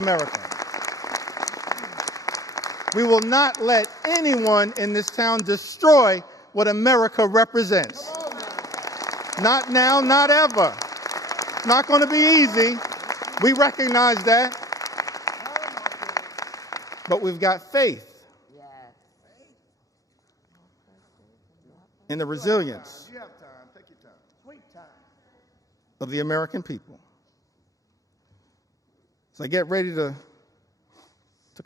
America. We will not let anyone in this town destroy what America represents. Not now, not ever. It's not going to be easy. We recognize that. But we've got faith in the resilience of the American people. So I get ready to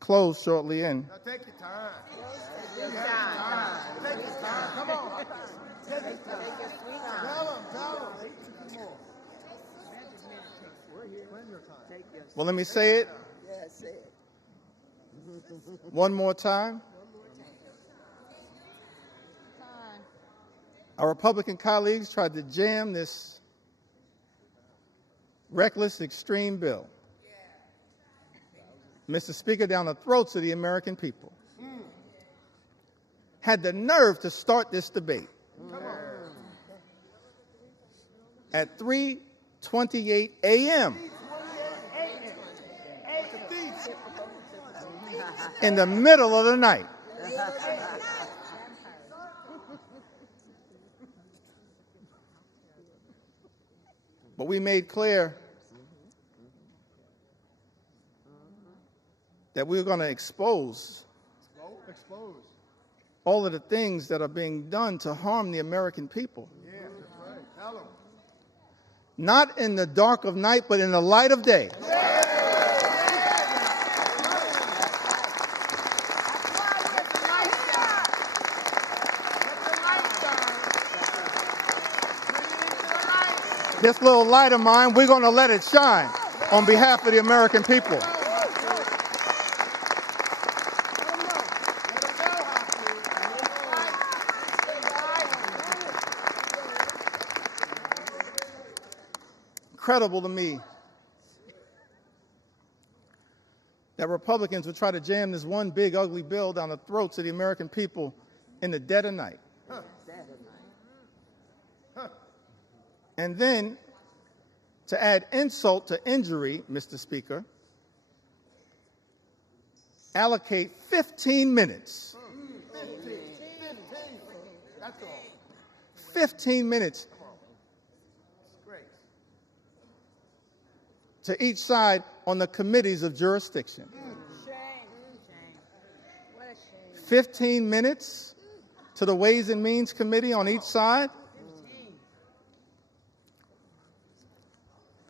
close shortly in. Now take your time. Take your time. Take your time. Come on. Take your time. Tell them. Well, let me say it one more time. Our Republican colleagues tried to jam this reckless, extreme bill, Mr. Speaker, down the throats of the American people. Had the nerve to start this debate at 3:28 a.m. in the middle of the night. But we made clear that we were going to expose all of the things that are being done to harm the American people. Yeah, that's right. Tell them. Not in the dark of night, but in the light of day. This little light of mine, we're going to let it shine on behalf of the American people. Incredible to me that Republicans would try to jam this one big, ugly bill down the throats of the American people in the dead of night. And then, to add insult to injury, Mr. Speaker, allocate 15 minutes. 15 minutes to each side on the committees of jurisdiction. 15 minutes to the Ways and Means Committee on each side.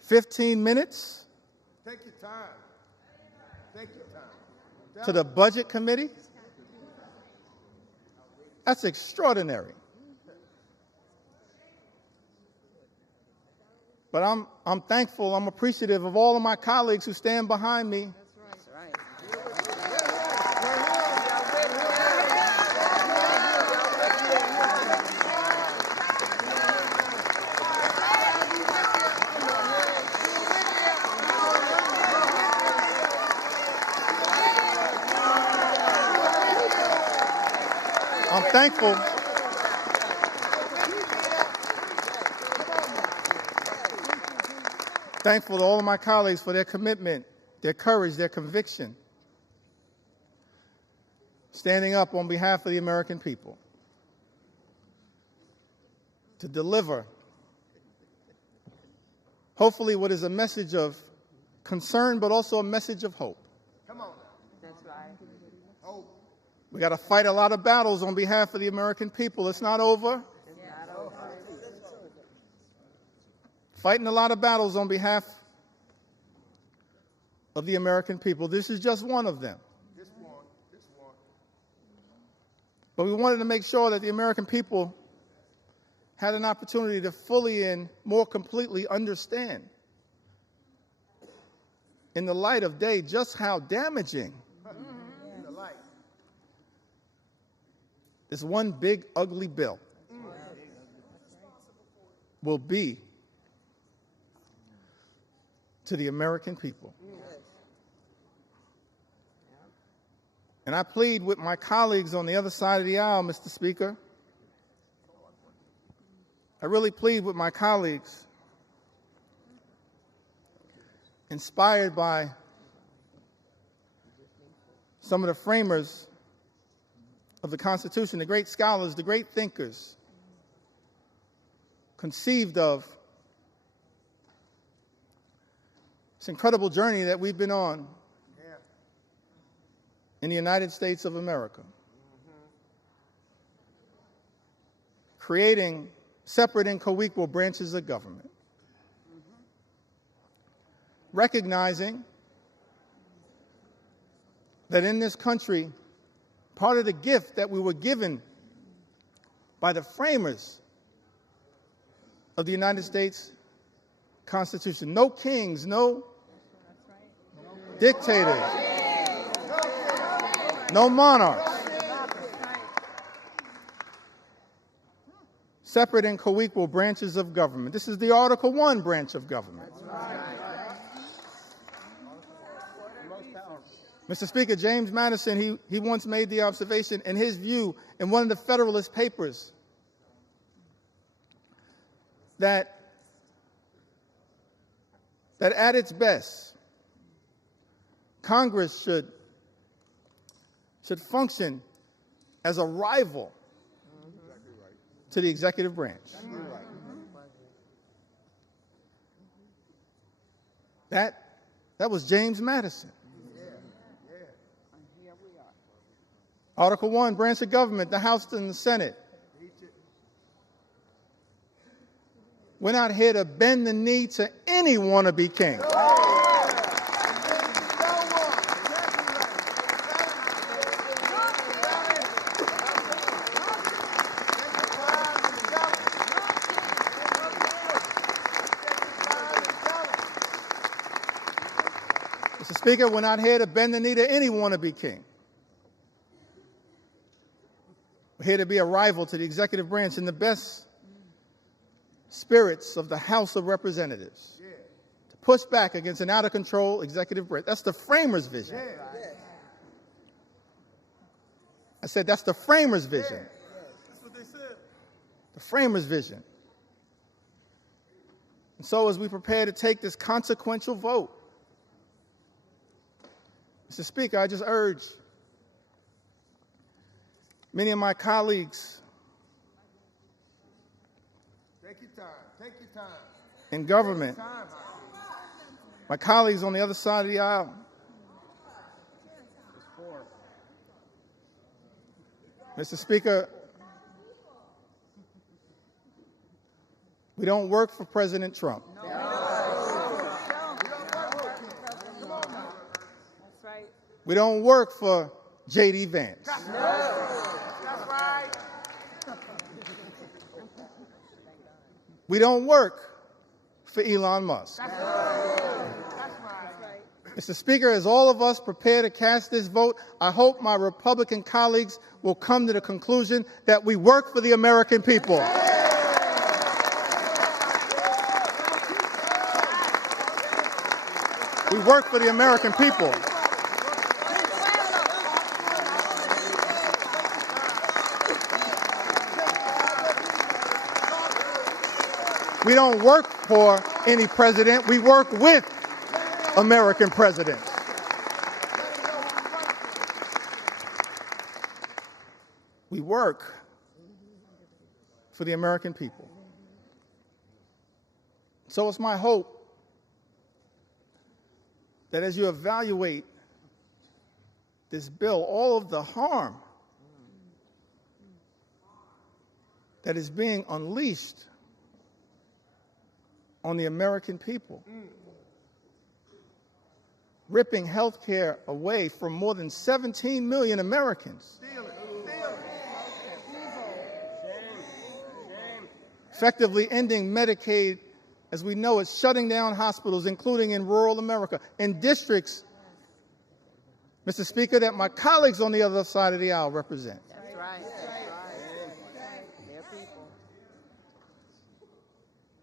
15 minutes Take your time. Take your time. to the Budget Committee. That's extraordinary. But I'm thankful, I'm appreciative of all of my colleagues who stand behind me. That's right. I'm thankful. Thankful to all of my colleagues for their commitment, their courage, their conviction, standing up on behalf of the American people to deliver, hopefully, what is a message of concern, but also a message of hope. Come on. That's right. Hope. We got to fight a lot of battles on behalf of the American people. It's not over. Fighting a lot of battles on behalf of the American people. This is just one of them. This one. But we wanted to make sure that the American people had an opportunity to fully and more completely understand, in the light of day, just how damaging The light. this one big, ugly bill will be to the American people. And I plead with my colleagues on the other side of the aisle, Mr. Speaker. I really plead with my colleagues, inspired by some of the framers of the Constitution, the great scholars, the great thinkers, conceived of this incredible journey that we've been on in the United States of America, creating separate and co-equal branches of government, recognizing that in this country, part of the gift that we were given by the framers of the United States Constitution, no kings, no dictators, no monarchs, separate and co-equal branches of government. This is the Article I branch of government. Mr. Speaker, James Madison, he once made the observation, in his view, in one of the Federalist Papers, that at its best, Congress should function as a rival to the executive branch. That was James Madison. Article I, branch of government, the House and the Senate. We're not here to bend the knee to any wannabe king. Mr. Speaker, we're not here to bend the knee to any wannabe king. We're here to be a rival to the executive branch in the best spirits of the House of Representatives, to push back against an out-of-control executive branch. That's the framers' vision. I said that's the framers' vision. That's what they said. The framers' vision. And so as we prepare to take this consequential vote, Mr. Speaker, I just urge many of my colleagues in government, my colleagues on the other side of the aisle, Mr. Speaker, we don't work for President Trump. We don't work for J.D. Vance. We don't work for Elon Musk. Mr. Speaker, as all of us prepare to cast this vote, I hope my Republican colleagues will come to the conclusion that we work for the American people. We work for the American people. We don't work for any president. We work with American presidents. We work for the American people. So it's my hope that as you evaluate this bill, all of the harm that is being unleashed on the American people, ripping health care away from more than 17 million Americans, effectively ending Medicaid as we know it, shutting down hospitals, including in rural America, in districts, Mr. Speaker, that my colleagues on the other side of the aisle represent. That's right. They're people.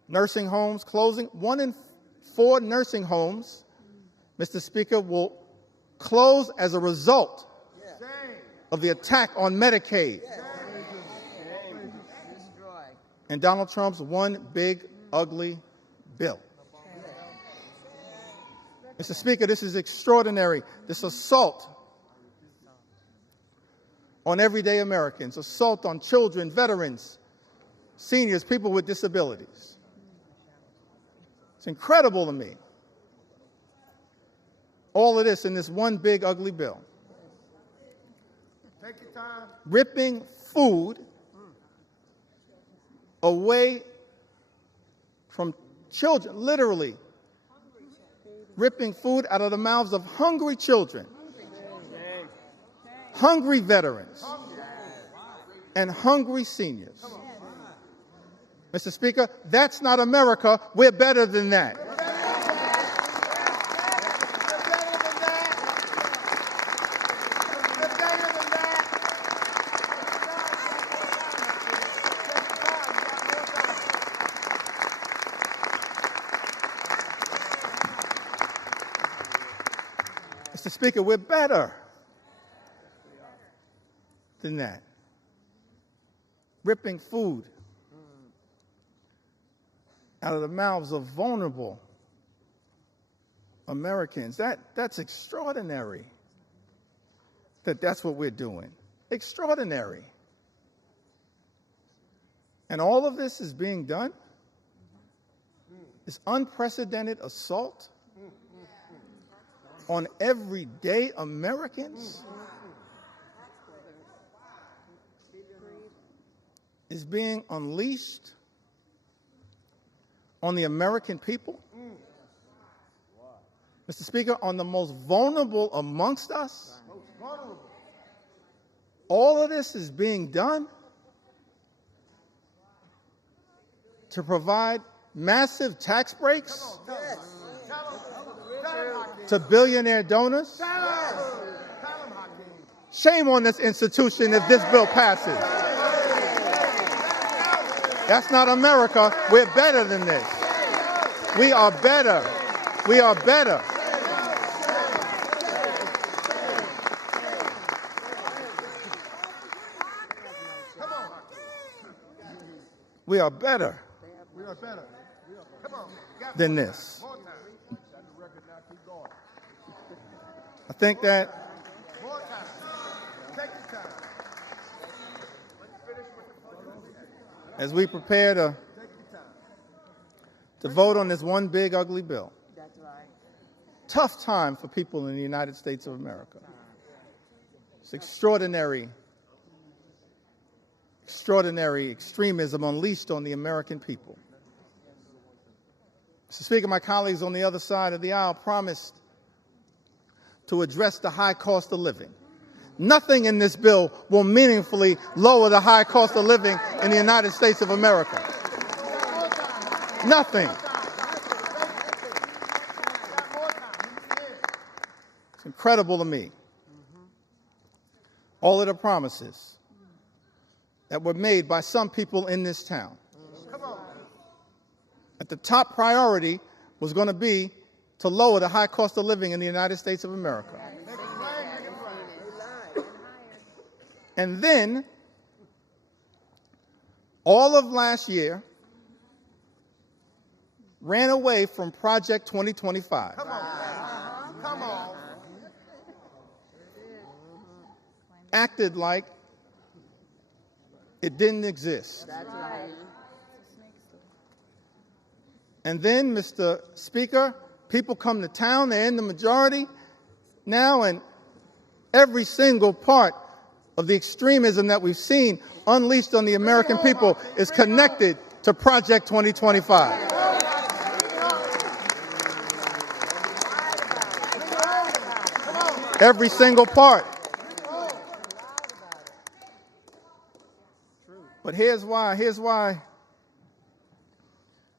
Nursing homes closing. 1 in 4 nursing homes, Mr. Speaker, will close as a result of the attack on Medicaid and Donald Trump's one big, ugly bill. Mr. Speaker, this is extraordinary. This assault on everyday Americans, assault on children, veterans, seniors, people with disabilities. It's incredible to me. All of this in this one big ugly bill. Take your time. Ripping food away from children, literally ripping food out of the mouths of hungry children, hungry veterans, and hungry seniors. Mr. Speaker, that's not America. We're better than that. Mr. Speaker, we're better than that. Ripping food out of the mouths of vulnerable Americans. That's extraordinary that's what we're doing. Extraordinary. And all of this is being done? This unprecedented assault on everyday Americans is being unleashed on the American people. Mr. Speaker, on the most vulnerable amongst us. All of this is being done to provide massive tax breaks to billionaire donors. Shame on this institution if this bill passes. That's not America. We're better than this. We are better. We are better. We are better than this. I think that as we prepare to vote on this one big ugly bill, tough time for people in the United States of America. It's extraordinary extremism unleashed on the American people. Mr. Speaker, my colleagues on the other side of the aisle promised to address the high cost of living. Nothing in this bill will meaningfully lower the high cost of living in the United States of America. Nothing. It's incredible to me. All of the promises that were made by some people in this town. That the top priority was going to be to lower the high cost of living in the United States of America. And then, all of last year, ran away from Project 2025. Come on. Acted like it didn't exist. That's right. And then, Mr. Speaker, people come to town, they're in the majority now, and every single part of the extremism that we've seen unleashed on the American people is connected to Project 2025. Every single part. But here's why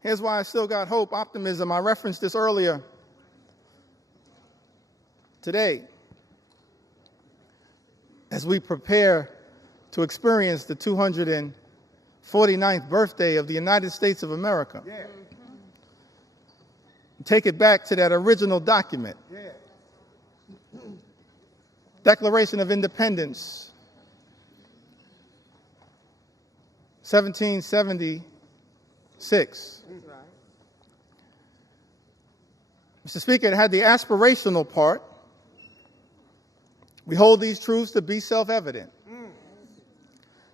I still got hope, optimism. I referenced this earlier today as we prepare to experience the 249th birthday of the United States of America. Yeah. Take it back to that original document. Yeah. Declaration of Independence, 1776. Mr. Speaker, it had the aspirational part. We hold these truths to be self-evident.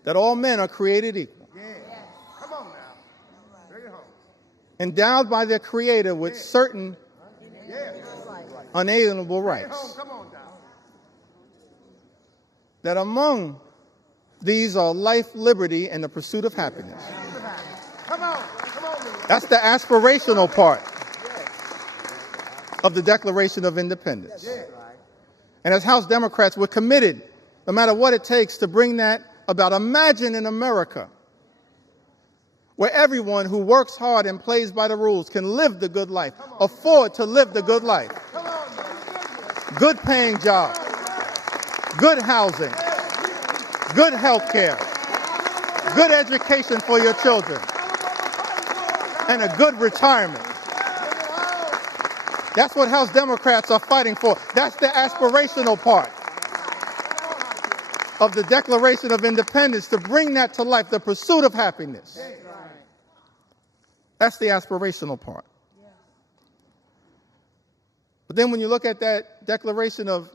that all men are created equal, Come on now. Bring it home. endowed by their Creator with certain unalienable rights, Come on now. that among these are life, liberty, and the pursuit of happiness. Come on. Come on, Leader. That's the aspirational part of the Declaration of Independence. And as House Democrats, we're committed, no matter what it takes, to bring that about. Imagine in America where everyone who works hard and plays by the rules can live the good life, afford to live the good life. Good paying jobs, good housing, good health care, good education for your children, and a good retirement. That's what House Democrats are fighting for. That's the aspirational part of the Declaration of Independence, to bring that to life, the pursuit of happiness. That's the aspirational part. But then when you look at that Declaration of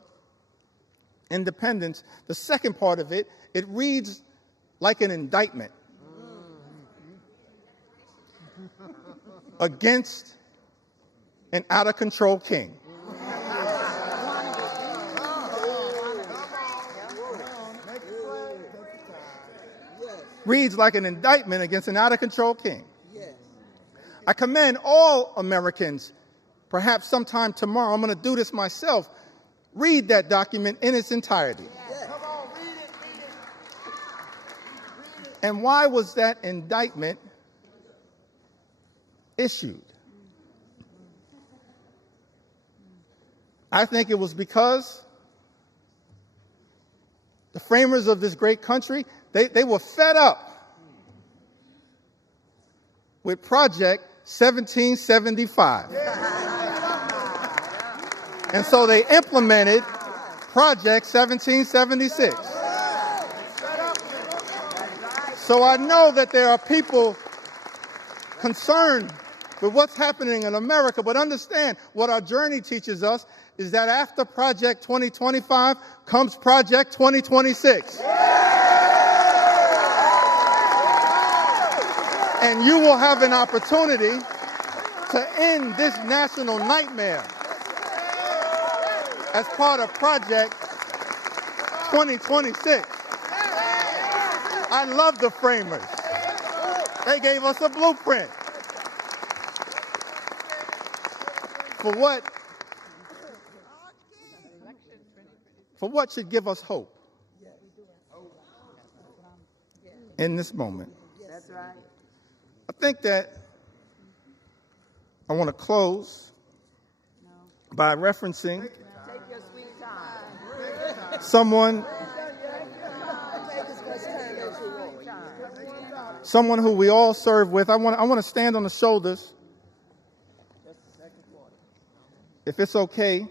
Independence, the second part of it, it reads like an indictment against an out-of-control king. Reads like an indictment against an out-of-control king. I commend all Americans, perhaps sometime tomorrow, I'm going to do this myself, read that document in its entirety. And why was that indictment issued? I think it was because the framers of this great country, they were fed up with Project 1775. And so they implemented Project 1776. So I know that there are people concerned with what's happening in America, but understand what our journey teaches us is that after Project 2025 comes Project 2026. And you will have an opportunity to end this national nightmare as part of Project 2026. I love the framers. They gave us a blueprint for what should give us hope in this moment. That's right. I think that I want to close by referencing Take your sweet time. someone who we all serve with. I want to stand on the shoulders, if it's okay,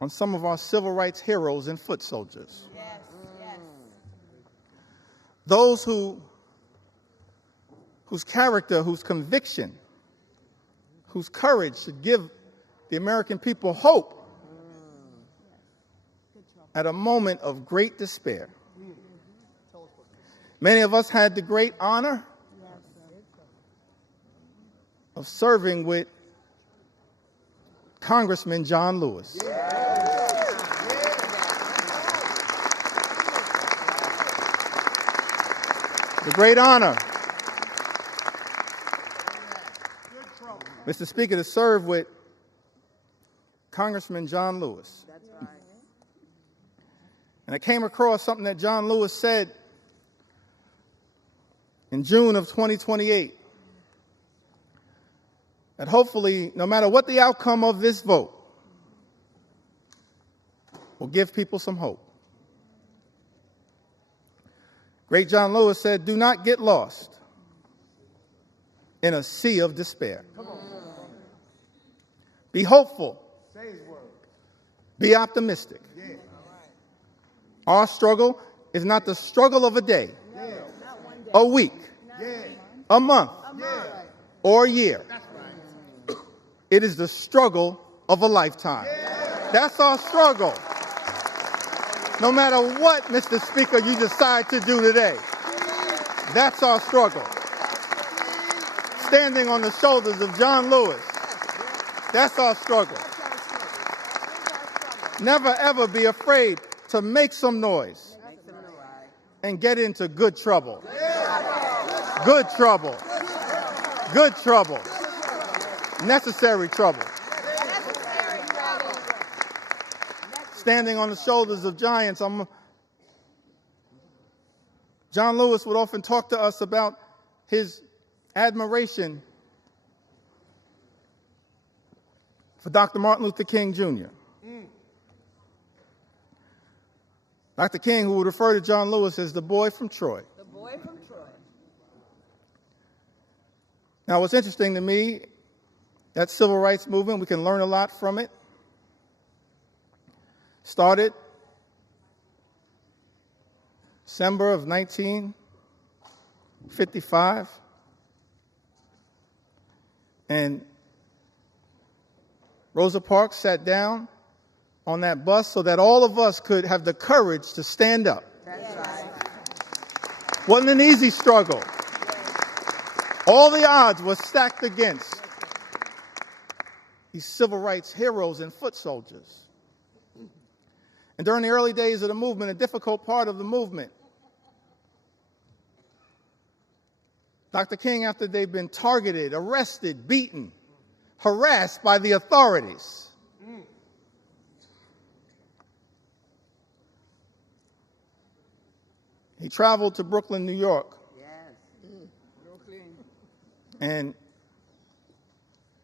on some of our civil rights heroes and foot soldiers. Yes, yes. Those whose character, whose conviction, whose courage should give the American people hope at a moment of great despair. Many of us had the great honor of serving with Congressman John Lewis. The great honor, Mr. Speaker, to serve with Congressman John Lewis. That's right. And I came across something that John Lewis said in June of 2028, that hopefully, no matter what the outcome of this vote, will give people some hope. Great John Lewis said, "Do not get lost in a sea of despair. Be hopeful. Be optimistic. Our struggle is not the struggle of a day, a week, a month, or a year. It is the struggle of a lifetime." That's our struggle. No matter what, Mr. Speaker, you decide to do today. That's our struggle. Standing on the shoulders of John Lewis. That's our struggle. Never, ever be afraid to make some noise and get into good trouble. Good trouble. Good trouble. Necessary trouble. Standing on the shoulders of giants. John Lewis would often talk to us about his admiration for Dr. Martin Luther King Jr. Dr. King, who would refer to John Lewis as the boy from Troy. The boy from Troy. Now, what's interesting to me, that civil rights movement, we can learn a lot from it. Started December of 1955. And Rosa Parks sat down on that bus so that all of us could have the courage to stand up. That's right. Wasn't an easy struggle. All the odds were stacked against these civil rights heroes and foot soldiers. And during the early days of the movement, a difficult part of the movement, Dr. King, after they'd been targeted, arrested, beaten, harassed by the authorities, he traveled to Brooklyn, New York. Yes. Brooklyn. And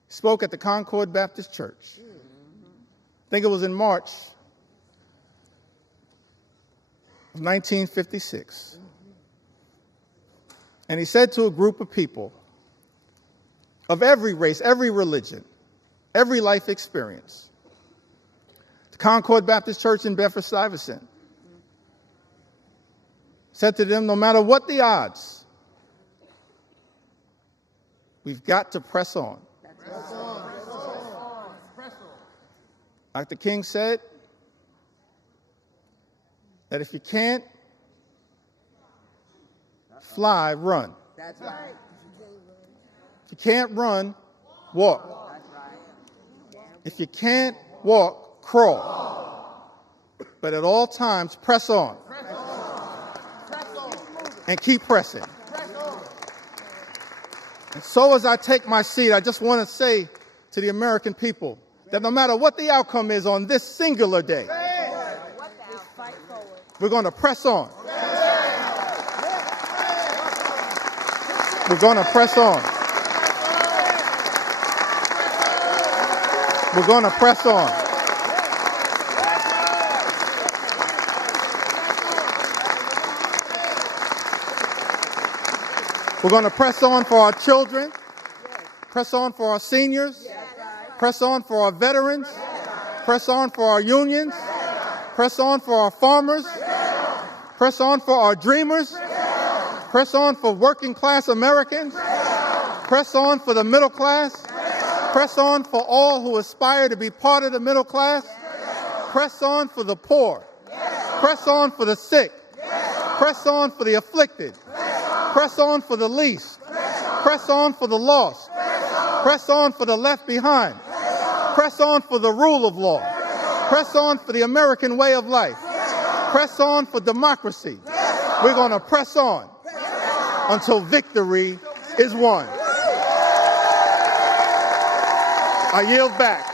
spoke at the Concord Baptist Church. I think it was in March of 1956. And he said to a group of people of every race, every religion, every life experience, the Concord Baptist Church in Bedford-Stuyvesant, said to them, no matter what the odds, we've got to press on. Press on. Press on. Press on. Dr. King said that if you can't fly, run. That's right. If you can't run, walk. That's right. If you can't walk, crawl. But at all times, press on. Press on. Press on. And keep pressing. Press on. And so as I take my seat, I just want to say to the American people that no matter what the outcome is on this singular day, we're going to press on. We're going to press on. We're going to press on. We're going to press on for our children, press on for our seniors, press on for our veterans, press on for our unions, press on for our farmers, press on for our dreamers, press on for working class Americans, press on for the middle class, press on for all who aspire to be part of the middle class, press on for the poor, press on for the sick, press on for the afflicted, press on for the least, press on for the lost, press on for the left behind, press on for the rule of law, press on for the American way of life, press on for democracy. We're going to press on until victory is won. I yield back.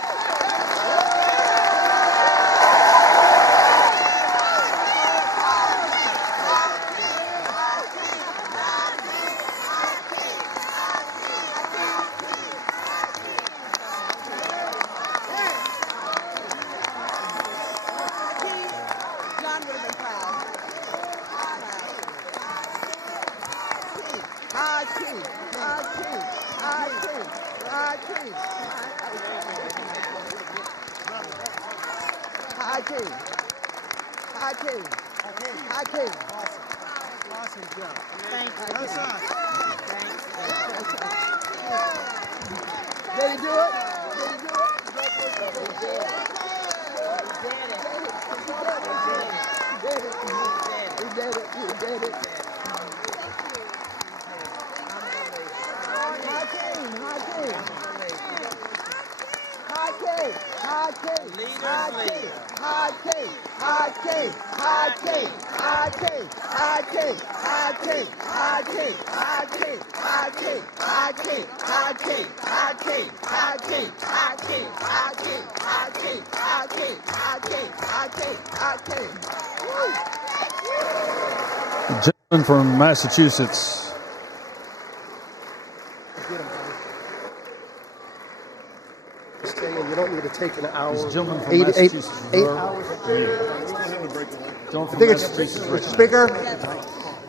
John would have been proud. Hakeem. Hakeem. Hakeem. Hakeem. Hakeem. Hakeem. Hakeem. Awesome job. Thank you. Well done. Did he do it? Did he do it? He did it. He did it. Gentleman from Massachusetts. You don't need to take an hour. This gentleman from Eight Massachusetts. hours. Gentleman from I think it's, Massachusetts. Mr. Speaker,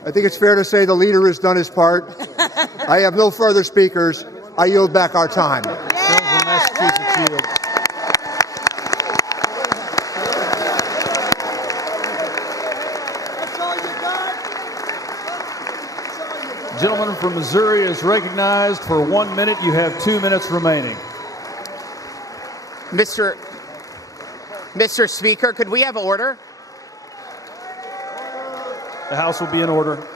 I think it's fair to say the leader has done his part. I have no further speakers. I yield back our time. Gentleman from Massachusetts yield. Gentleman from Missouri is recognized for 1 minute. You have 2 minutes remaining. Mr. Speaker, could we have order? The House will be in order.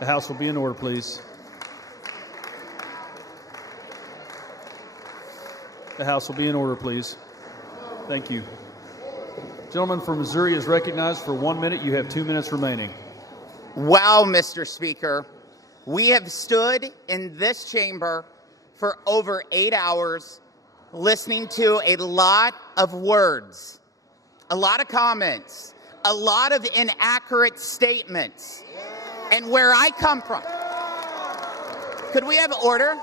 The House will be in order, please. The House will be in order, please. Thank you. Gentleman from Missouri is recognized for 1 minute. You have 2 minutes remaining. Wow, Mr. Speaker. We have stood in this chamber for over 8 hours listening to a lot of words, a lot of comments, a lot of inaccurate statements. And where I come from, could we have order?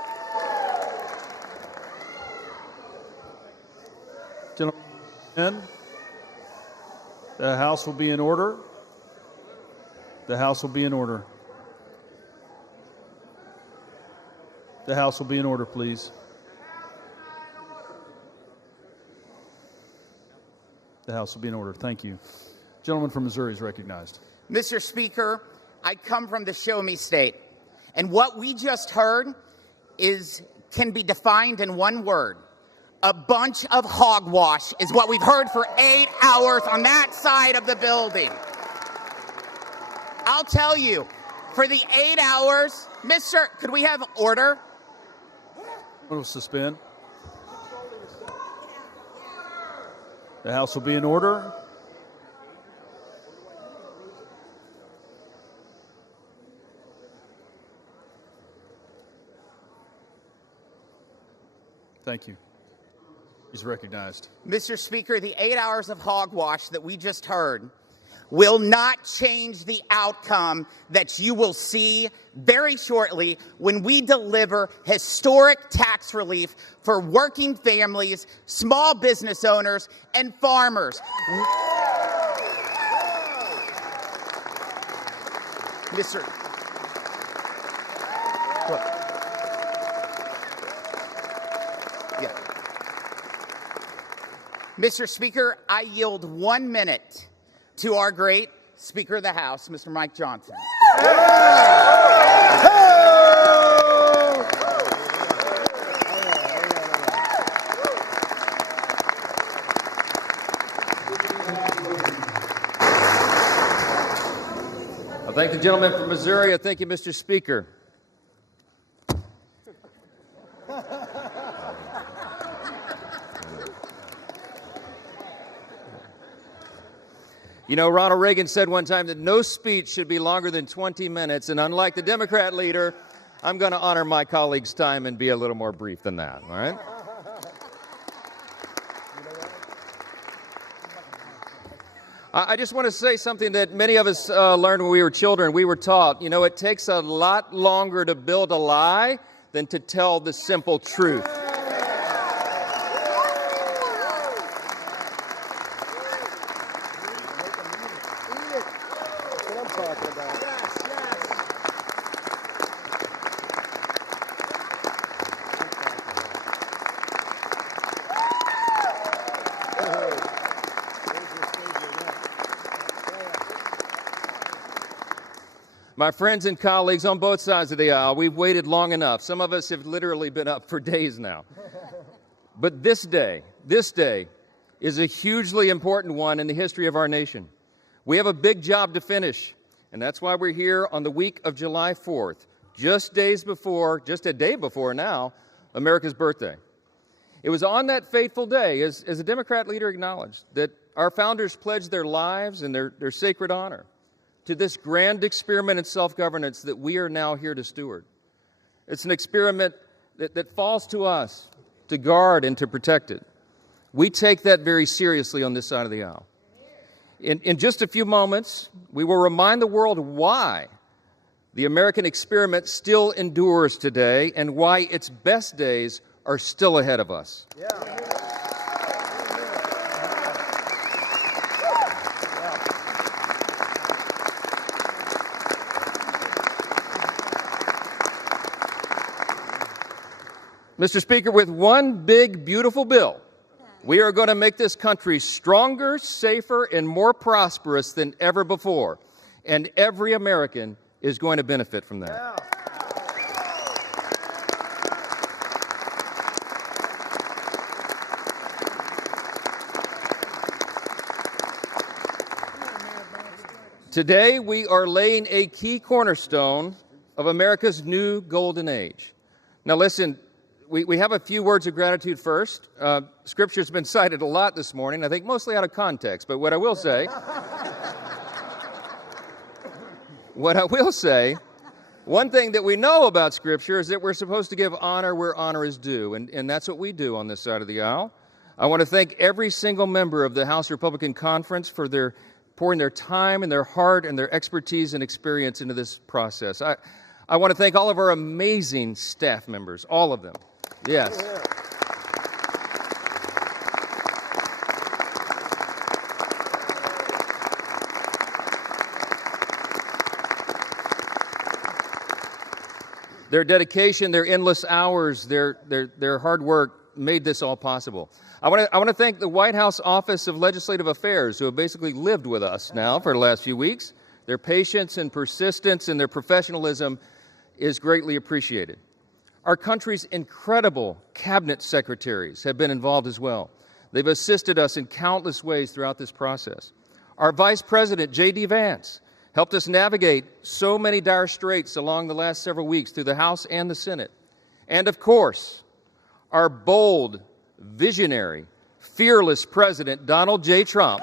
Gentlemen, the House will be in order. The House will be in order. The House will be in order, please. The House will be in order. Thank you. Gentleman from Missouri is recognized. Mr. Speaker, I come from the Show Me State, and what we just heard can be defined in one word. A bunch of hogwash is what we've heard for 8 hours on that side of the building. I'll tell you, for the 8 hours, could we have order? We'll suspend. The House will be in order. Thank you. He's recognized. Mr. Speaker, the 8 hours of hogwash that we just heard will not change the outcome that you will see very shortly when we deliver historic tax relief for working families, small business owners, and farmers. Mr. Look. Yeah. Mr. Speaker, I yield 1 minute to our great Speaker of the House, Mr. Mike Johnson. I thank the gentleman from Missouri. I thank you, Mr. Speaker. You know, Ronald Reagan said one time that no speech should be longer than 20 minutes, and unlike the Democrat leader, I'm going to honor my colleague's time and be a little more brief than that, all right? I just want to say something that many of us learned when we were children. We were taught, you know, it takes a lot longer to build a lie than to tell the simple truth. My friends and colleagues on both sides of the aisle, we've waited long enough. Some of us have literally been up for days now. But this day is a hugely important one in the history of our nation. We have a big job to finish, and that's why we're here on the week of July 4th just a day before now, America's birthday. It was on that fateful day, as a Democrat leader acknowledged, that our founders pledged their lives and their sacred honor to this grand experiment in self-governance that we are now here to steward. It's an experiment that falls to us to guard and to protect it. We take that very seriously on this side of the aisle. In just a few moments, we will remind the world why the American experiment still endures today and why its best days are still ahead of us. Yeah. Mr. Speaker, with one big, beautiful bill, we are going to make this country stronger, safer, and more prosperous than ever before. And every American is going to benefit from that. Yeah. Today, we are laying a key cornerstone of America's new golden age. Now, listen, we have a few words of gratitude first. Scripture's been cited a lot this morning, I think mostly out of context, but what I will say, one thing that we know about Scripture is that we're supposed to give honor where honor is due, and that's what we do on this side of the aisle. I want to thank every single member of the House Republican Conference for their pouring their time and their heart and their expertise and experience into this process. I want to thank all of our amazing staff members, all of them. Yes. Their dedication, their endless hours, their hard work made this all possible. I want to thank the White House Office of Legislative Affairs, who have basically lived with us now for the last few weeks. Their patience and persistence and their professionalism is greatly appreciated. Our country's incredible cabinet secretaries have been involved as well. They've assisted us in countless ways throughout this process. Our Vice President, J.D. Vance, helped us navigate so many dire straits along the last several weeks through the House and the Senate. And of course, our bold, visionary, fearless President, Donald J. Trump.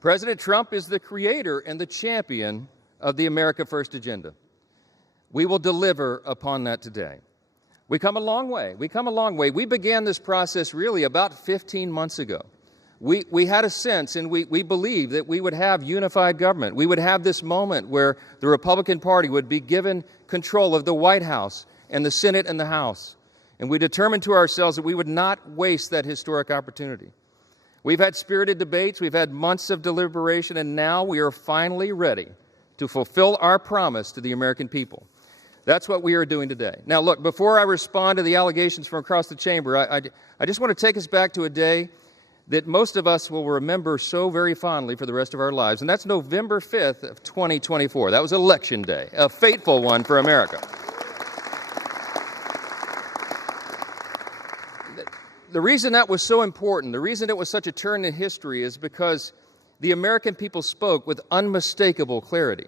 President Trump is the creator and the champion of the America First agenda. We will deliver upon that today. We come a long way. We began this process really about 15 months ago. We had a sense and we believed that we would have unified government. We would have this moment where the Republican Party would be given control of the White House and the Senate and the House. And we determined to ourselves that we would not waste that historic opportunity. We've had spirited debates, we've had months of deliberation, and now we are finally ready to fulfill our promise to the American people. That's what we are doing today. Now, look, before I respond to the allegations from across the chamber, I just want to take us back to a day that most of us will remember so very fondly for the rest of our lives, and that's November 5th of 2024. That was Election Day, a fateful one for America. The reason that was so important, the reason it was such a turn in history is because the American people spoke with unmistakable clarity.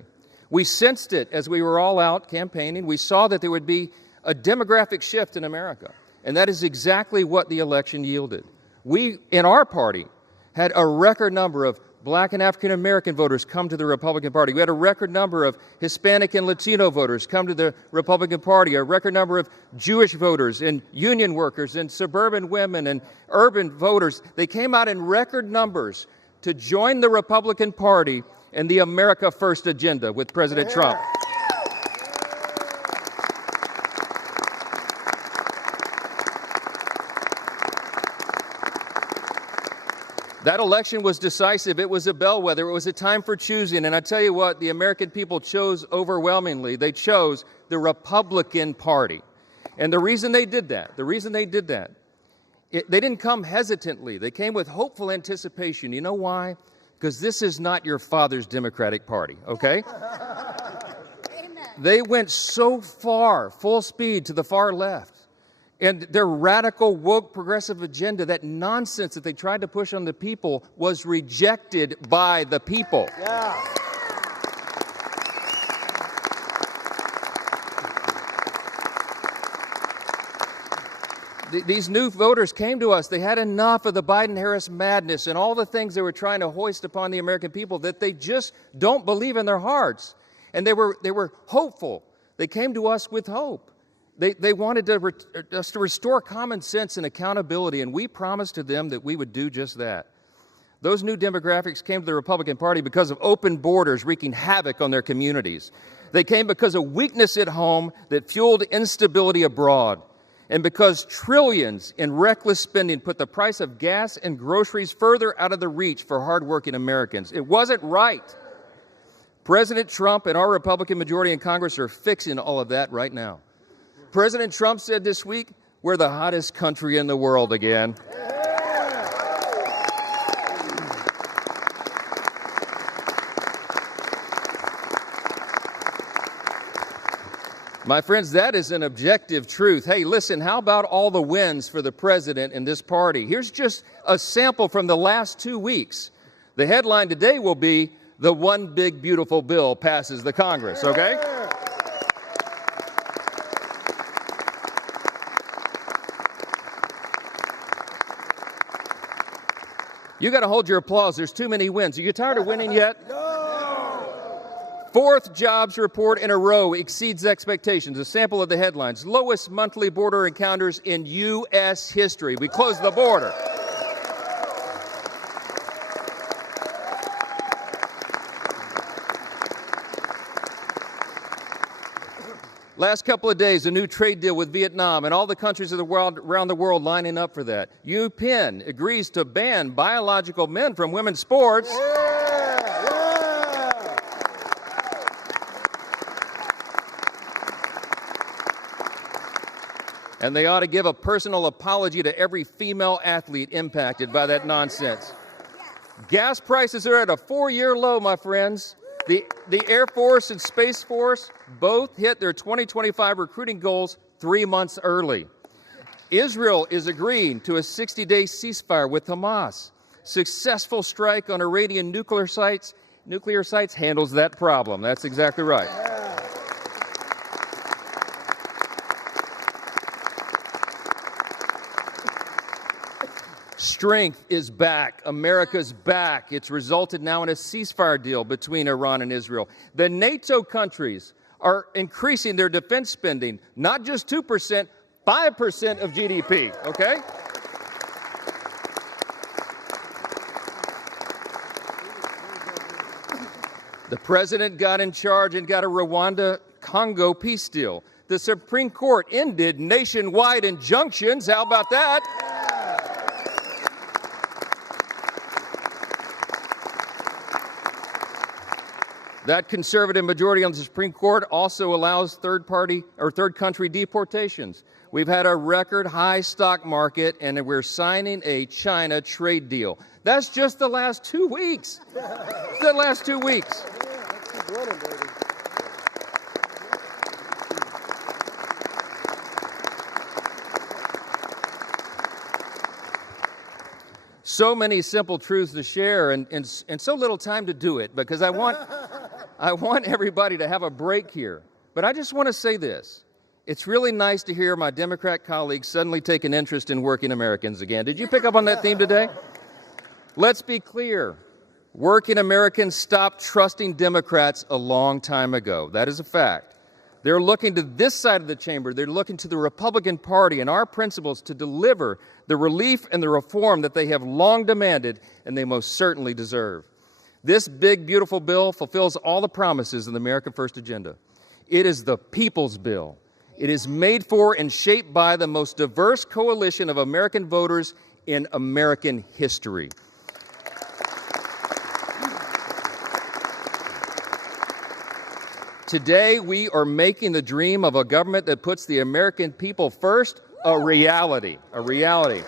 We sensed it as we were all out campaigning. We saw that there would be a demographic shift in America, and that is exactly what the election yielded. We, in our party, had a record number of Black and African American voters come to the Republican Party. We had a record number of Hispanic and Latino voters come to the Republican Party, a record number of Jewish voters and union workers and suburban women and urban voters. They came out in record numbers to join the Republican Party and the America First agenda with President Trump. That election was decisive. It was a bellwether. It was a time for choosing. And I tell you what, the American people chose overwhelmingly. They chose the Republican Party. And the reason they did that, they didn't come hesitantly. They came with hopeful anticipation. You know why? Because this is not your father's Democratic Party, okay? They went so far, full speed, to the far left. And their radical, woke, progressive agenda, that nonsense that they tried to push on the people, was rejected by the people. Yeah. These new voters came to us. They had enough of the Biden-Harris madness and all the things they were trying to hoist upon the American people that they just don't believe in their hearts. And they were hopeful. They came to us with hope. They wanted us to restore common sense and accountability, and we promised to them that we would do just that. Those new demographics came to the Republican Party because of open borders wreaking havoc on their communities. They came because of weakness at home that fueled instability abroad, and because trillions in reckless spending put the price of gas and groceries further out of the reach for hardworking Americans. It wasn't right. President Trump and our Republican majority in Congress are fixing all of that right now. President Trump said this week, we're the hottest country in the world again. My friends, that is an objective truth. Hey, listen, how about all the wins for the president and this party? Here's just a sample from the last 2 weeks. The headline today will be, the one big beautiful bill passes the Congress, okay? You got to hold your applause. There's too many wins. Are you tired of winning yet? Fourth jobs report in a row exceeds expectations. A sample of the headlines. Lowest monthly border encounters in U.S. history. We closed the border. Last couple of days, a new trade deal with Vietnam and all the countries of the world, around the world lining up for that. UPenn agrees to ban biological men from women's sports. And they ought to give a personal apology to every female athlete impacted by that nonsense. Gas prices are at a 4-year low, my friends. The Air Force and Space Force both hit their 2025 recruiting goals 3 months early. Israel is agreeing to a 60-day ceasefire with Hamas. Successful strike on Iranian nuclear sites handles that problem. That's exactly right. Strength is back. America's back. It's resulted now in a ceasefire deal between Iran and Israel. The NATO countries are increasing their defense spending, not just 2%, 5% of GDP, okay? The president got in charge and got a Rwanda-Congo peace deal. The Supreme Court ended nationwide injunctions. How about that? That conservative majority on the Supreme Court also allows third country deportations. We've had a record high stock market, and we're signing a China trade deal. That's just the last 2 weeks. The last 2 weeks. So many simple truths to share, and so little time to do it, because I want everybody to have a break here. But I just want to say this. It's really nice to hear my Democrat colleagues suddenly take an interest in working Americans again. Did you pick up on that theme today? Let's be clear. Working Americans stopped trusting Democrats a long time ago. That is a fact. They're looking to this side of the chamber. They're looking to the Republican Party and our principles to deliver the relief and the reform that they have long demanded and they most certainly deserve. This big, beautiful bill fulfills all the promises of the America First agenda. It is the people's bill. It is made for and shaped by the most diverse coalition of American voters in American history. Today, we are making the dream of a government that puts the American people first a reality. A reality.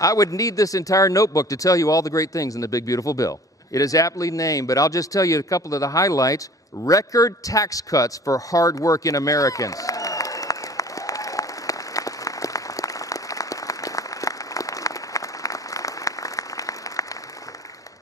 I would need this entire notebook to tell you all the great things in the big, beautiful bill. It is aptly named, but I'll just tell you a couple of the highlights. Record tax cuts for hardworking Americans.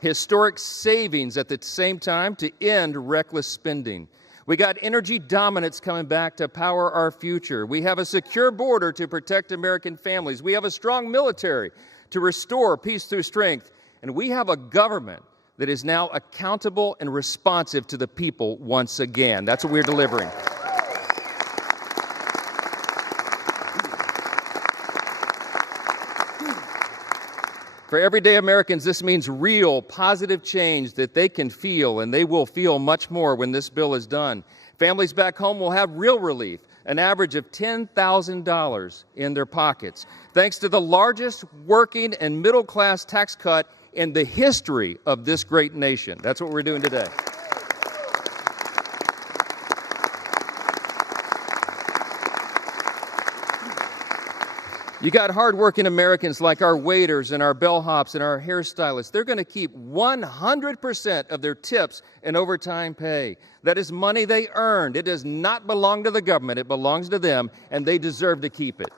historic savings at the same time to end reckless spending. We got energy dominance coming back to power our future. We have a secure border to protect American families. We have a strong military to restore peace through strength. And we have a government that is now accountable and responsive to the people once again. That's what we're delivering. For everyday Americans, this means real, positive change that they can feel, and they will feel much more when this bill is done. Families back home will have real relief, an average of $10,000 in their pockets, thanks to the largest working and middle-class tax cut in the history of this great nation. That's what we're doing today. You got hardworking Americans like our waiters and our bellhops and our hairstylists. They're going to keep 100% of their tips and overtime pay. That is money they earned. It does not belong to the government. It belongs to them, and they deserve to keep it.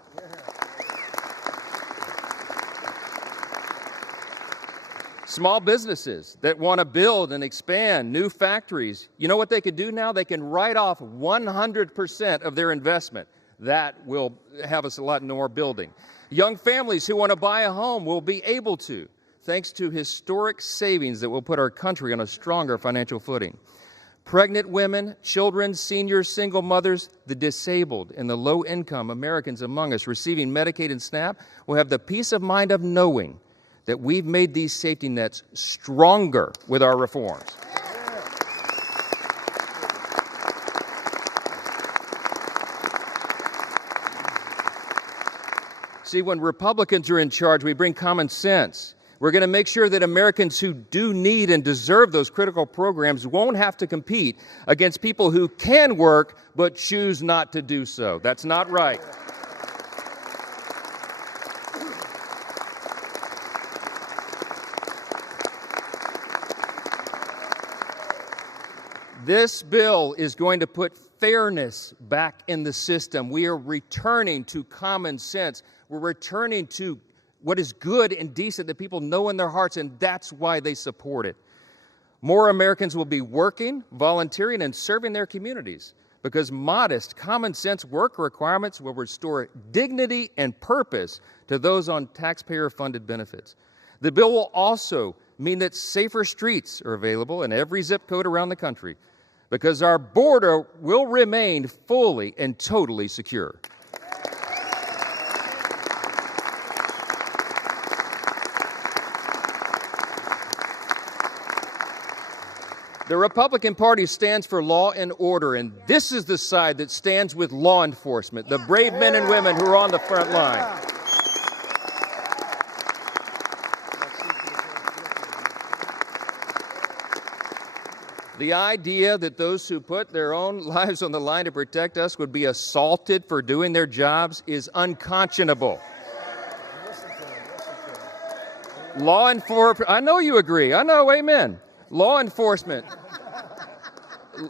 Small businesses that want to build and expand new factories, you know what they can do now? They can write off 100% of their investment. That will have us a lot more building. Young families who want to buy a home will be able to, thanks to historic savings that will put our country on a stronger financial footing. Pregnant women, children, seniors, single mothers, the disabled, and the low-income Americans among us receiving Medicaid and SNAP will have the peace of mind of knowing that we've made these safety nets stronger with our reforms. See, when Republicans are in charge, we bring common sense. We're going to make sure that Americans who do need and deserve those critical programs won't have to compete against people who can work but choose not to do so. That's not right. This bill is going to put fairness back in the system. We are returning to common sense. We're returning to what is good and decent that people know in their hearts, and that's why they support it. More Americans will be working, volunteering, and serving their communities because modest, common sense work requirements will restore dignity and purpose to those on taxpayer-funded benefits. The bill will also mean that safer streets are available in every zip code around the country because our border will remain fully and totally secure. The Republican Party stands for law and order, and this is the side that stands with law enforcement, the brave men and women who are on the front line. The idea that those who put their own lives on the line to protect us would be assaulted for doing their jobs is unconscionable. Law enforcement, I know you agree. I know, amen. Law enforcement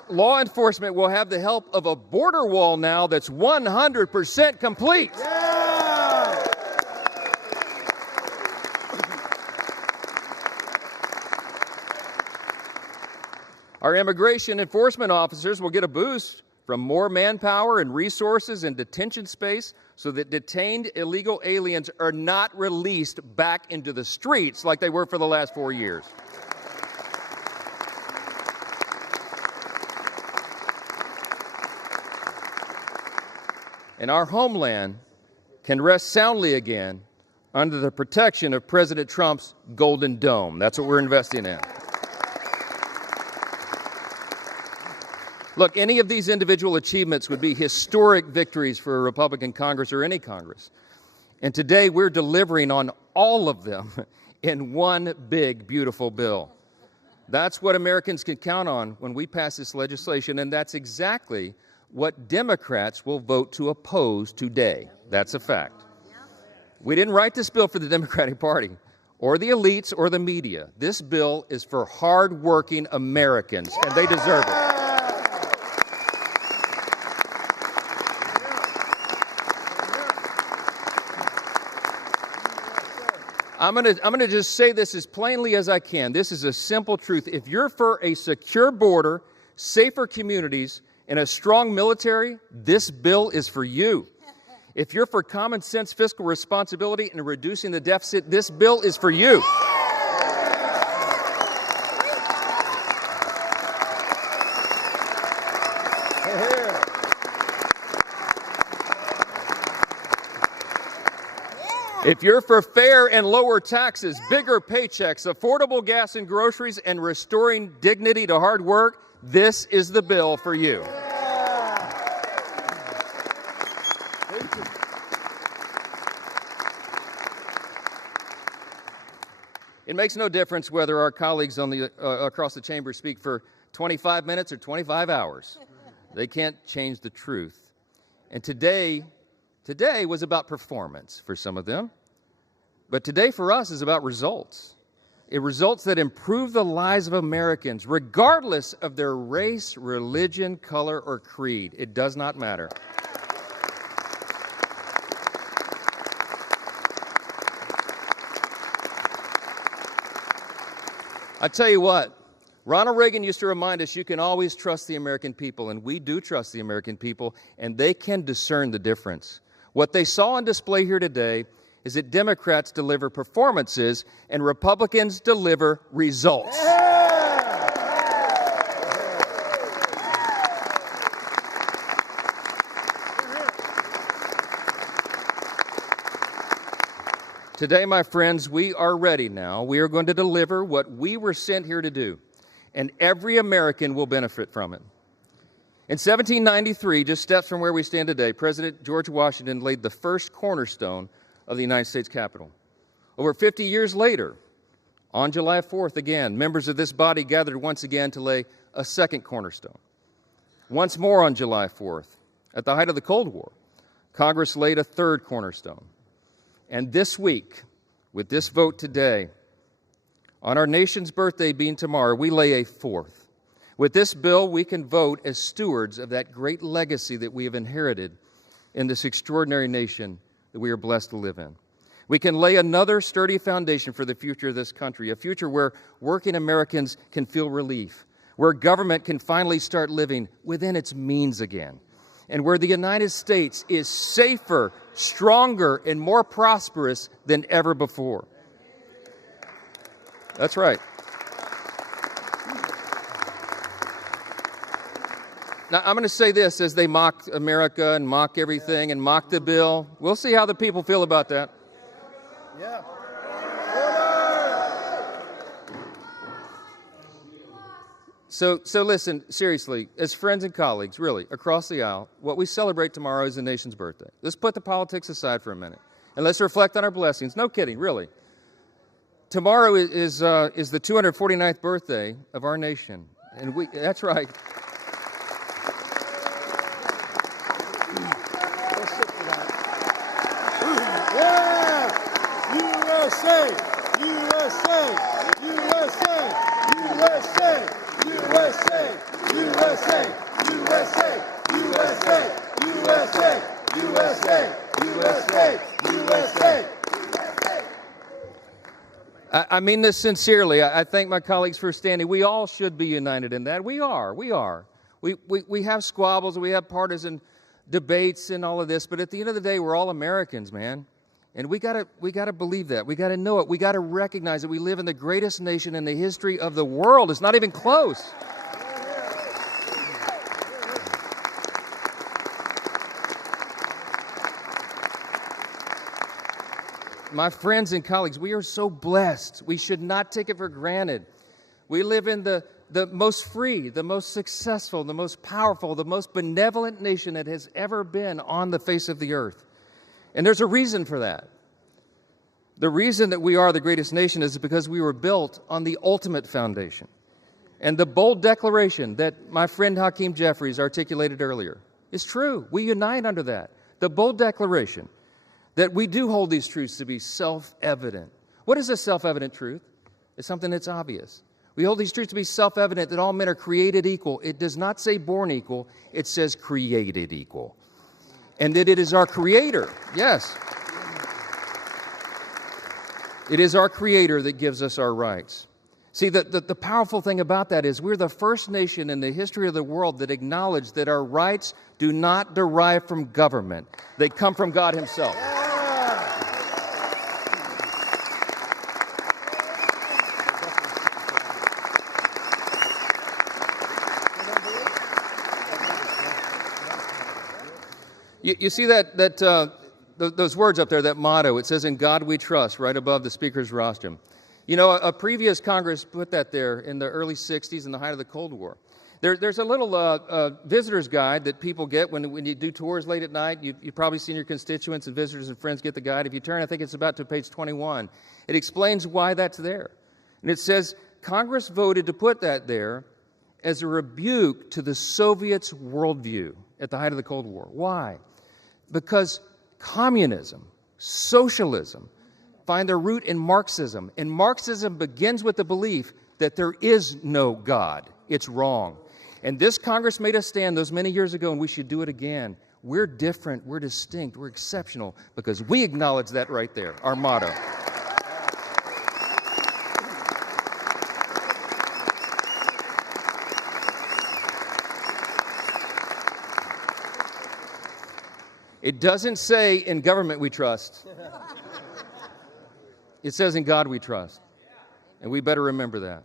will have the help of a border wall now that's 100% complete. Yeah! Our immigration enforcement officers will get a boost from more manpower and resources and detention space so that detained illegal aliens are not released back into the streets like they were for the last 4 years. And our homeland can rest soundly again under the protection of President Trump's Golden Dome. That's what we're investing in. Look, any of these individual achievements would be historic victories for a Republican Congress or any Congress. And today we're delivering on all of them in one big, beautiful bill. That's what Americans can count on when we pass this legislation, and that's exactly what Democrats will vote to oppose today. That's a fact. We didn't write this bill for the Democratic Party or the elites or the media. This bill is for hard-working Americans, and they deserve it. I'm gonna just say this as plainly as I can. This is a simple truth. If you're for a secure border, safer communities, and a strong military, this bill is for you. If you're for common sense fiscal responsibility and reducing the deficit, this bill is for you. If you're for fair and lower taxes, bigger paychecks, affordable gas and groceries, and restoring dignity to hard work, this is the bill for you. It makes no difference whether our colleagues on the across the chamber speak for 25 minutes or 25 hours. They can't change the truth. And today was about performance for some of them. But today for us is about results. Results that improve the lives of Americans, regardless of their race, religion, color, or creed. It does not matter. I tell you what, Ronald Reagan used to remind us you can always trust the American people, and we do trust the American people, and they can discern the difference. What they saw on display here today is that Democrats deliver performances and Republicans deliver results. Today, my friends, we are ready now. We are going to deliver what we were sent here to do, and every American will benefit from it. In 1793, just steps from where we stand today, President George Washington laid the first cornerstone of the United States Capitol. Over 50 years later, on July 4th again, members of this body gathered once again to lay a second cornerstone. Once more on July 4th, at the height of the Cold War, Congress laid a third cornerstone. And this week, with this vote today, on our nation's birthday being tomorrow, we lay a fourth. With this bill, we can vote as stewards of that great legacy that we have inherited in this extraordinary nation that we are blessed to live in. We can lay another sturdy foundation for the future of this country, a future where working Americans can feel relief, where government can finally start living within its means again, and where the United States is safer, stronger, and more prosperous than ever before. That's right. Now, I'm going to say this as they mock America and mock everything and mock the bill. We'll see how the people feel about that. Yeah. So listen, seriously, as friends and colleagues, really, across the aisle, what we celebrate tomorrow is the nation's birthday. Let's put the politics aside for a minute, and let's reflect on our blessings. No kidding, really. Tomorrow is the 249th birthday of our nation, and that's right. USA! USA! USA! USA! USA! USA! USA! USA! USA! USA! USA! USA! I mean this sincerely. I thank my colleagues for standing. We all should be united in that. We are. We have squabbles, we have partisan debates and all of this, but at the end of the day, we're all Americans, man. And we gotta believe that. We gotta know it. We gotta recognize that we live in the greatest nation in the history of the world. It's not even close. My friends and colleagues, we are so blessed. We should not take it for granted. We live in the most free, the most successful, the most powerful, the most benevolent nation that has ever been on the face of the earth. And there's a reason for that. The reason that we are the greatest nation is because we were built on the ultimate foundation. And the bold declaration that my friend Hakeem Jeffries articulated earlier is true. We unite under that. The bold declaration that we do hold these truths to be self-evident. What is a self-evident truth? It's something that's obvious. We hold these truths to be self-evident that all men are created equal. It does not say born equal. It says created equal. And that it is our Creator, yes. It is our Creator that gives us our rights. See, the powerful thing about that is we're the first nation in the history of the world that acknowledged that our rights do not derive from government. They come from God Himself. You see those words up there, that motto. It says, "In God we trust," right above the speaker's rostrum. You know, a previous Congress put that there in the early 60s in the height of the Cold War. There's a little visitor's guide that people get when you do tours late at night. You've probably seen your constituents and visitors and friends get the guide. If you turn, I think it's about to page 21. It explains why that's there. And it says, Congress voted to put that there as a rebuke to the Soviets' worldview at the height of the Cold War. Why? Because communism, socialism, find their root in Marxism. And Marxism begins with the belief that there is no God. It's wrong. And this Congress made us stand those many years ago, and we should do it again. We're different, we're distinct, we're exceptional, because we acknowledge that right there, our motto. It doesn't say, "In government we trust." It says, "In God we trust." And we better remember that.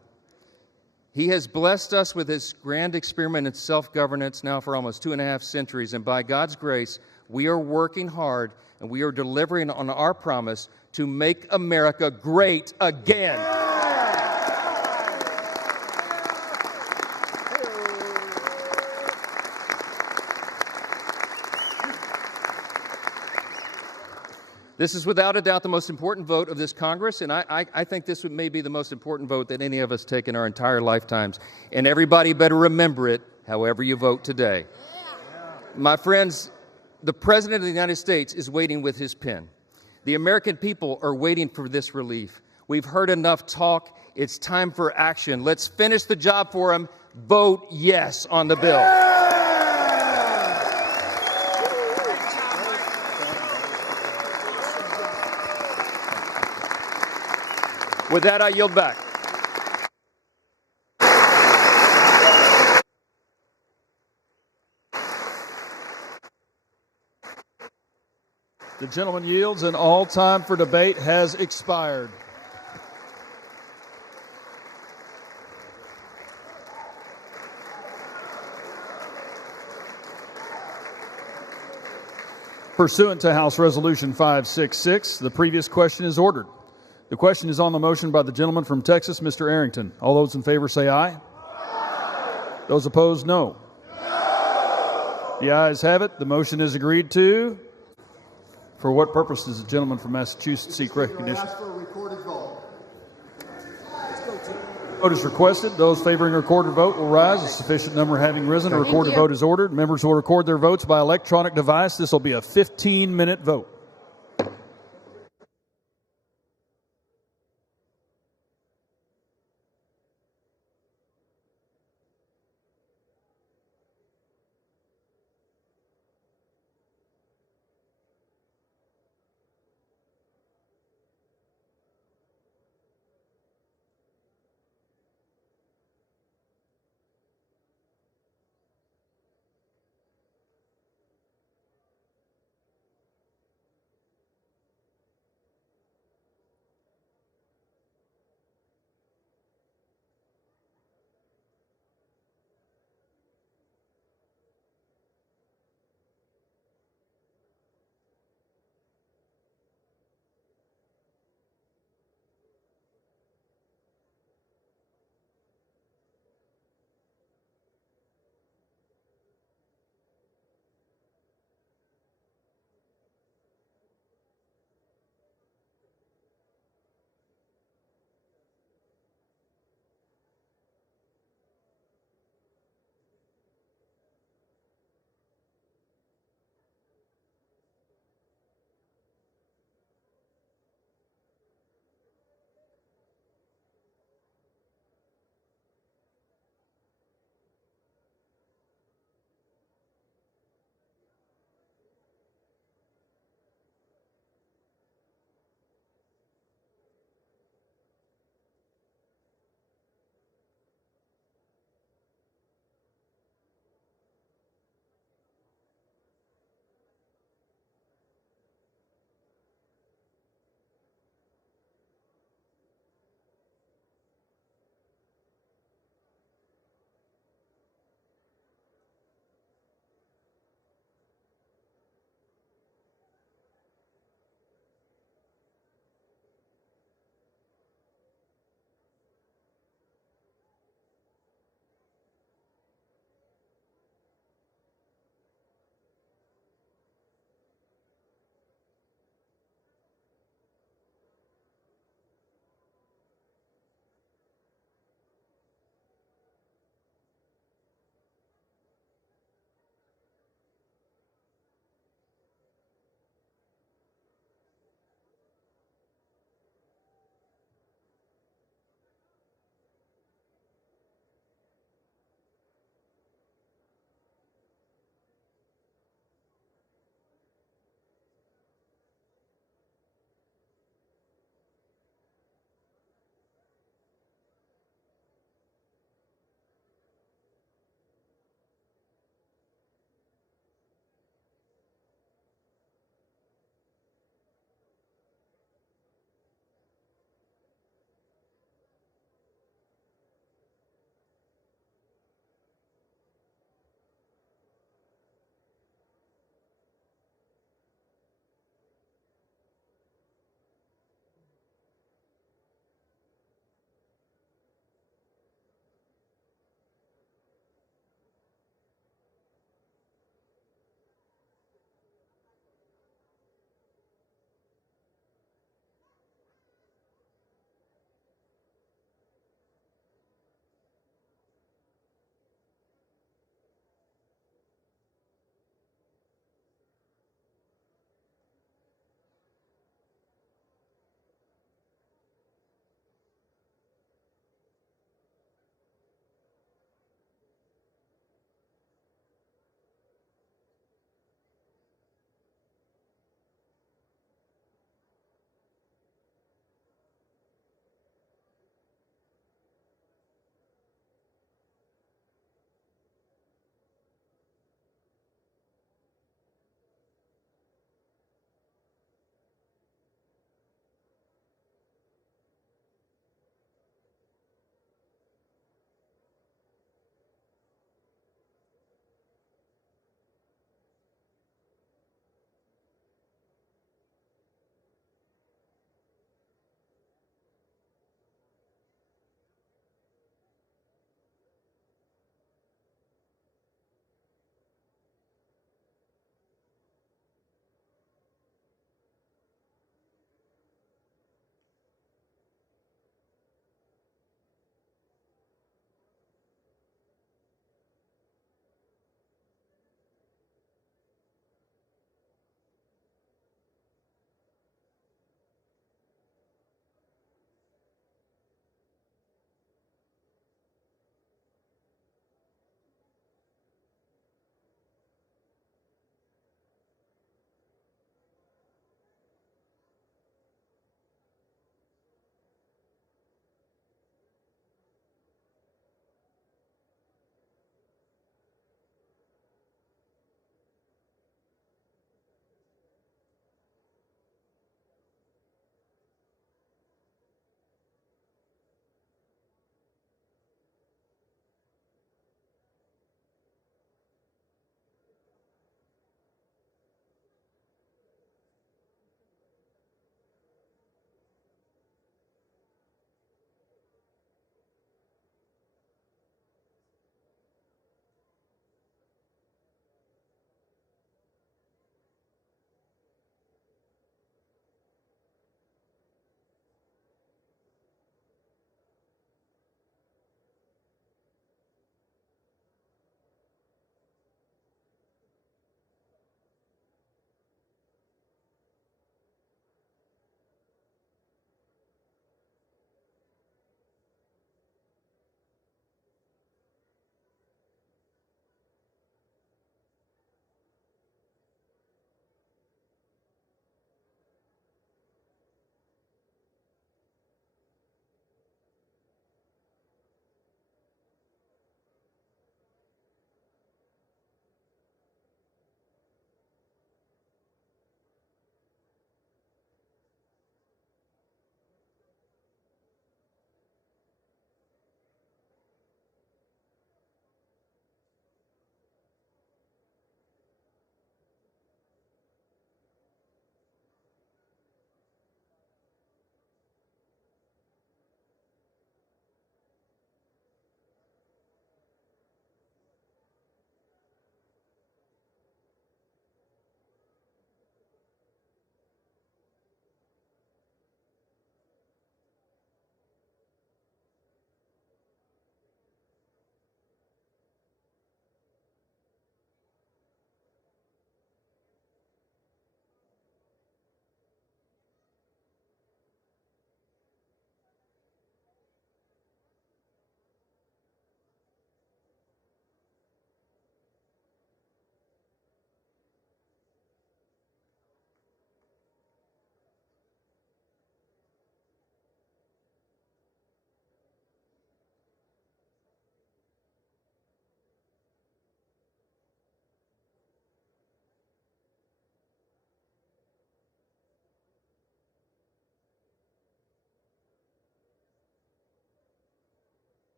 He has blessed us with His grand experiment in self-governance now for almost 2.5 centuries. And by God's grace, we are working hard and we are delivering on our promise to make America great again. This is without a doubt the most important vote of this Congress, and I think this may be the most important vote that any of us take in our entire lifetimes. And everybody better remember it, however you vote today. My friends, the President of the United States is waiting with his pen. The American people are waiting for this relief. We've heard enough talk. It's time for action. Let's finish the job for him. Vote yes on the bill. With that, I yield back. The gentleman yields, and all time for debate has expired. Pursuant to House Resolution 566, the previous question is ordered. The question is on the motion by the gentleman from Texas, Mr. Arrington. All those in favor say aye. Aye. Those opposed, no. No. The ayes have it. The motion is agreed to. For what purpose does the gentleman from Massachusetts seek recognition? I ask for a recorded vote. Vote is requested. Those favoring a recorded vote will rise. A sufficient number having risen, a recorded vote is ordered. Members will record their votes by electronic device. This will be a 15-minute vote.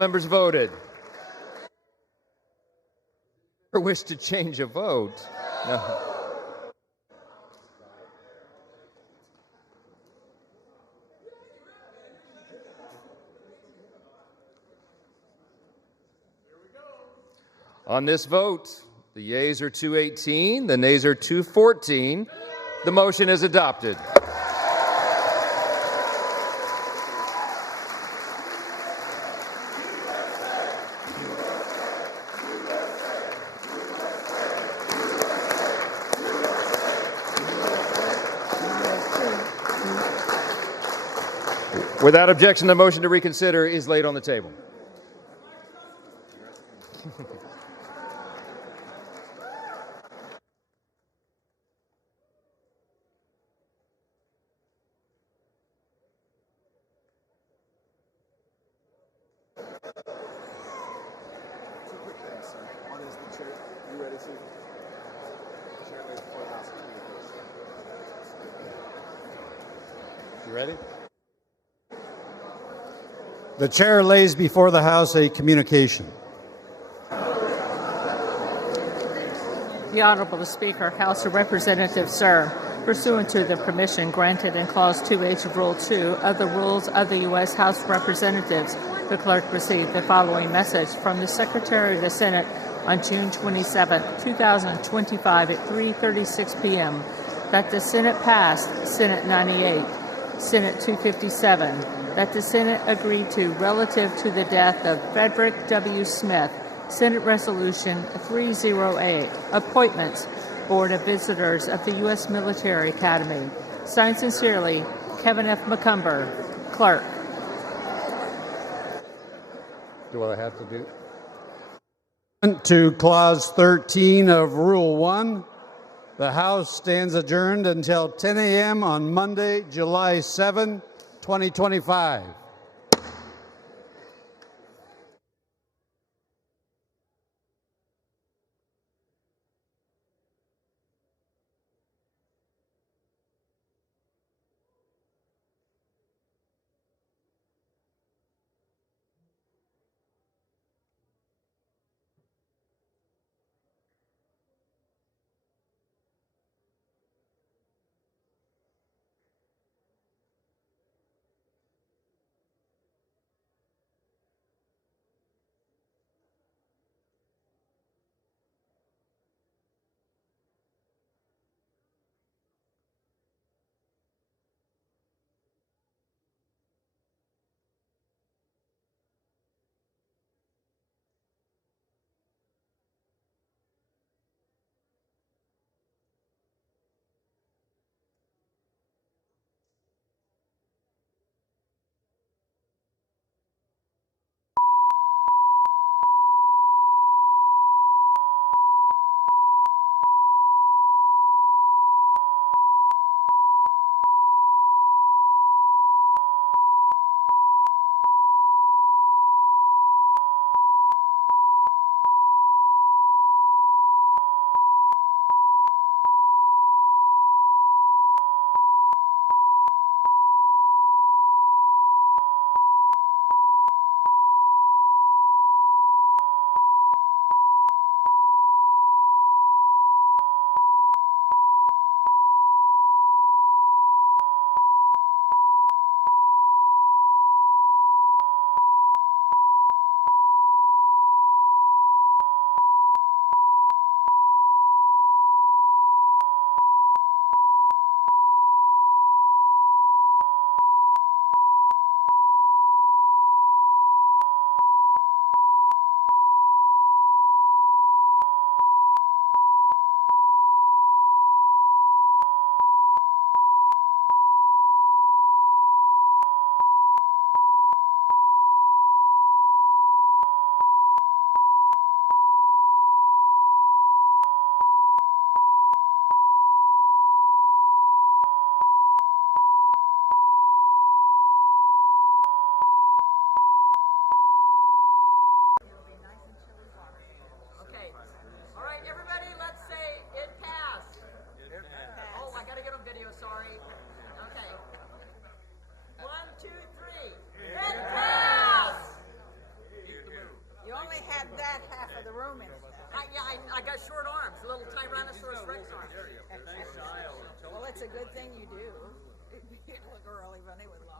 Members voted. Or wish to change a vote? No. On this vote, the yeas are 218, the nays are 214. The motion is adopted. Without objection, the motion to reconsider is laid on the table. You ready? The chair lays before the House a communication. The Honorable Speaker, House of Representatives, sir, pursuant to the permission granted in Clause 2H of Rule 2 of the Rules of the U.S. House of Representatives, the clerk received the following message from the Secretary of the Senate on June 27, 2025 at 3:36 p.m. that the Senate passed Senate 98, Senate 257, that the Senate agreed to relative to the death of Frederick W. Smith, Senate Resolution 308, Appointments, Board of Visitors of the U.S. Military Academy. Signed sincerely, Kevin F. McCumber, Clerk. Do what I have to do? To Clause 13 of Rule 1, the House stands adjourned until 10 a.m. on Monday, July 7, 2025. got short arms, little Tyrannosaurus Rex arms. Well, it's a good thing you do. You look really funny with long